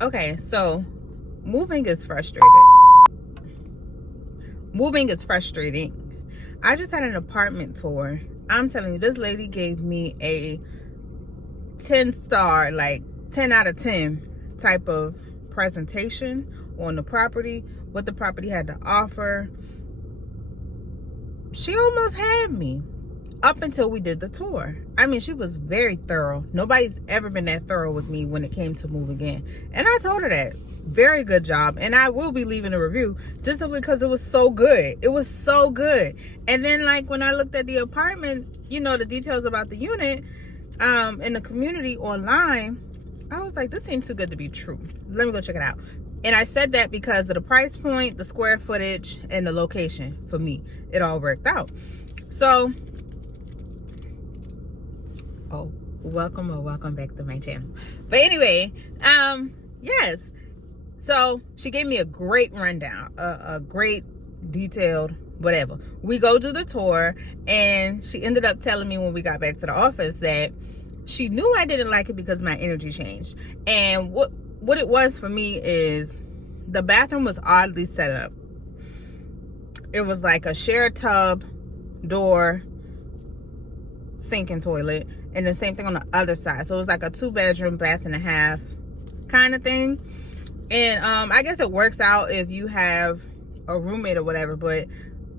Okay, so moving is frustrating. I just had an apartment tour. I'm telling you, this lady gave me a 10-star, like 10 out of 10 type of presentation on the property, what the property had to offer. She almost had me up until we did the tour. I mean, she was very thorough. Nobody's ever been that thorough with me when it came to moving in. And I told her that. Very good job. And I will be leaving a review just simply because it was so good. It was so good. And then, like, when I looked at the apartment, you know, the details about the unit in the community online, I was like, this seems too good to be true. Let me go check it out. And I said that because of the price point, the square footage, and the location. For me, it all worked out. So, welcome back to my channel. But anyway, yes. So she gave me a great rundown, a great detailed whatever. We go do the tour, and she ended up telling me when we got back to the office that she knew I didn't like it because my energy changed. And what it was for me is the bathroom was oddly set up. It was like a shared tub, door, sink and toilet, and the same thing on the other side. So it was like a 2-bedroom, bath and a half kind of thing. And I guess it works out if you have a roommate or whatever, but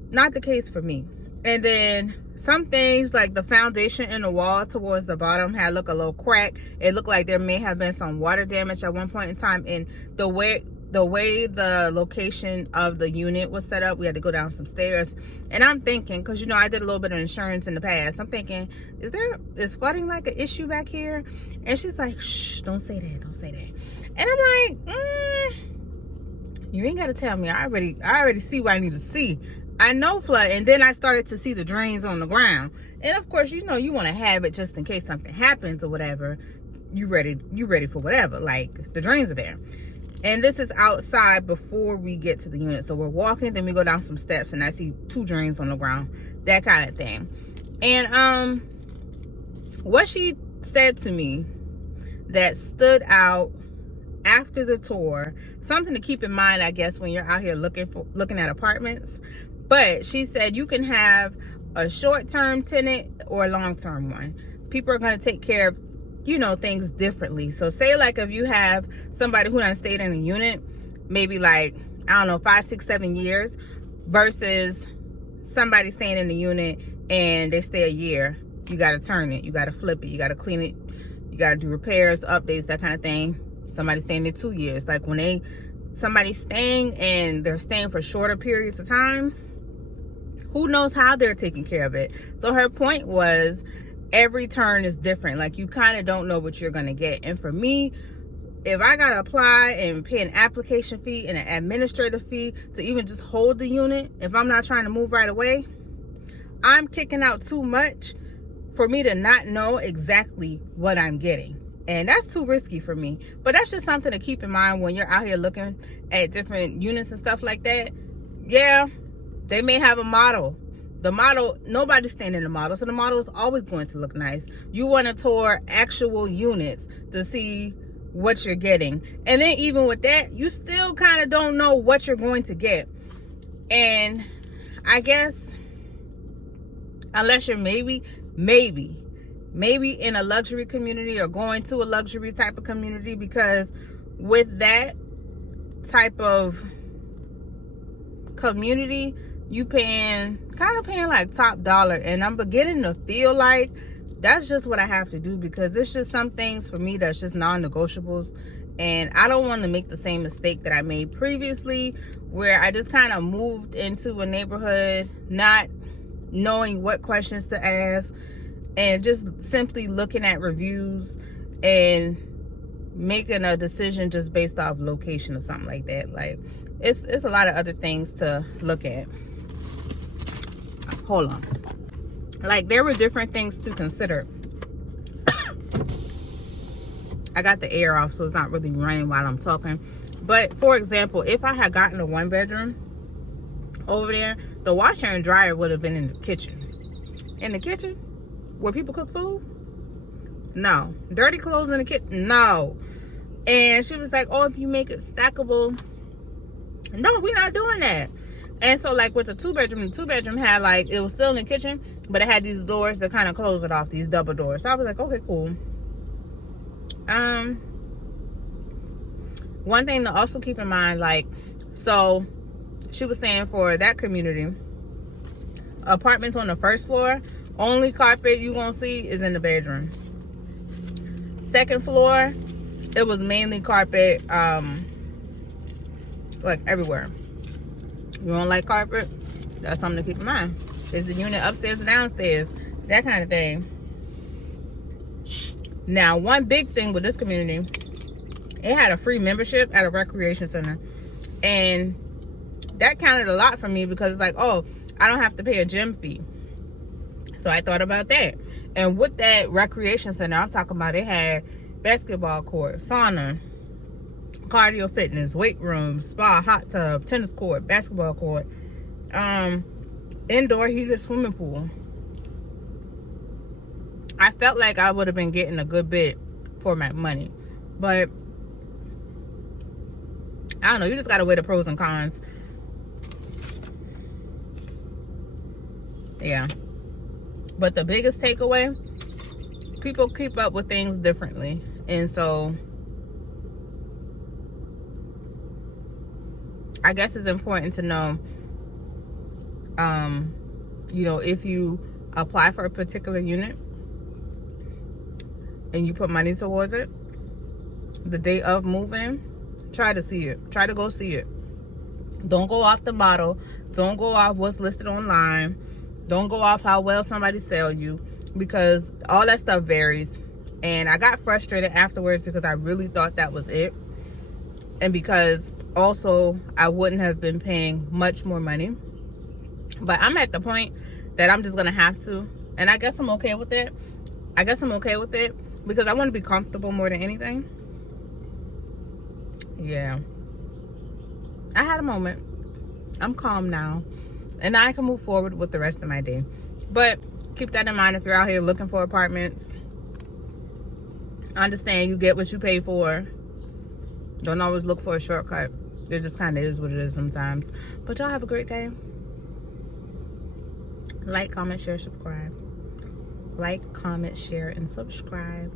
not the case for me. And then some things like the foundation in the wall towards the bottom had looked a little cracked. It looked like there may have been some water damage at one point in time. And the way the location of the unit was set up, we had to go down some stairs. And I'm thinking, because you know I did a little bit of insurance in the past, I'm thinking, is flooding like an issue back here? And she's like, shh, don't say that. And I'm like, you ain't gotta tell me. I already see what I need to see. I know flood. And then I started to see the drains on the ground. And of course, you know, you want to have it just in case something happens or whatever. You ready for whatever. Like, the drains are there. And this is outside before we get to the unit. So we're walking, then we go down some steps, and I see 2 drains on the ground. That kind of thing. And what she said to me that stood out after the tour, something to keep in mind, I guess, when you're out here looking at apartments. But she said you can have a short-term tenant or a long-term one. People are going to take care of, you know, things differently. So say like if you have somebody who done stayed in a unit maybe like, I don't know, 5, 6, 7 years versus somebody staying in the unit and they stay a year. You got to turn it, you got to flip it, you got to clean it, you got to do repairs, updates, that kind of thing. Somebody staying there 2 years, like when somebody's staying and they're staying for shorter periods of time, who knows how they're taking care of it. So her point was, every turn is different. Like, you kind of don't know what you're going to get. And for me, if I got to apply and pay an application fee and an administrative fee to even just hold the unit, if I'm not trying to move right away, I'm kicking out too much for me to not know exactly what I'm getting. And that's too risky for me. But that's just something to keep in mind when you're out here looking at different units and stuff like that. Yeah, they may have a model. The model, nobody's staying in the model, so the model is always going to look nice. You want to tour actual units to see what you're getting. And then even with that, you still kind of don't know what you're going to get. And I guess, unless you're maybe in a luxury community or going to a luxury type of community, because with that type of community, you kind of paying like top dollar. And I'm beginning to feel like that's just what I have to do, because it's just some things for me that's just non-negotiables. And I don't want to make the same mistake that I made previously, where I just kind of moved into a neighborhood not knowing what questions to ask and just simply looking at reviews and making a decision just based off location or something like that. Like, it's a lot of other things to look at. Hold on. Like, there were different things to consider. I got the air off, so it's not really running while I'm talking. But for example, if I had gotten a 1-bedroom over there, the washer and dryer would have been in the kitchen. In the kitchen? Where people cook food? No. Dirty clothes in the kitchen? No. And she was like, oh, if you make it stackable. No, we're not doing that. And so, like, with the two bedroom had, like, it was still in the kitchen, but it had these doors that kind of close it off, these double doors. So I was like, okay, cool. One thing to also keep in mind, like, so she was saying for that community, apartments on the first floor, only carpet you gonna see is in the bedroom. Second floor, it was mainly carpet, like everywhere. You don't like carpet? That's something to keep in mind. Is the unit upstairs or downstairs? That kind of thing. Now, one big thing with this community, it had a free membership at a recreation center. And that counted a lot for me because it's like, oh, I don't have to pay a gym fee. So I thought about that. And with that recreation center, I'm talking about, it had basketball court, sauna, cardio fitness, weight room, spa, hot tub, tennis court, basketball court, indoor heated swimming pool. I felt like I would have been getting a good bit for my money. But I don't know, you just gotta weigh the pros and cons. Yeah. But the biggest takeaway, people keep up with things differently. And so I guess it's important to know, you know, if you apply for a particular unit and you put money towards it, the day of moving, try to see it. Try to go see it. Don't go off the model. Don't go off what's listed online. Don't go off how well somebody sell you, because all that stuff varies. And I got frustrated afterwards because I really thought that was it. And because also I wouldn't have been paying much more money. But I'm at the point that I'm just gonna have to, and I guess I'm okay with it. I guess I'm okay with it because I want to be comfortable more than anything. Yeah, I had a moment. I'm calm now, and I can move forward with the rest of my day. But keep that in mind if you're out here looking for apartments. Understand you get what you pay for. Don't always look for a shortcut. It just kind of is what it is sometimes. But y'all have a great day. Like, comment, share, subscribe. Like, comment, share, and subscribe.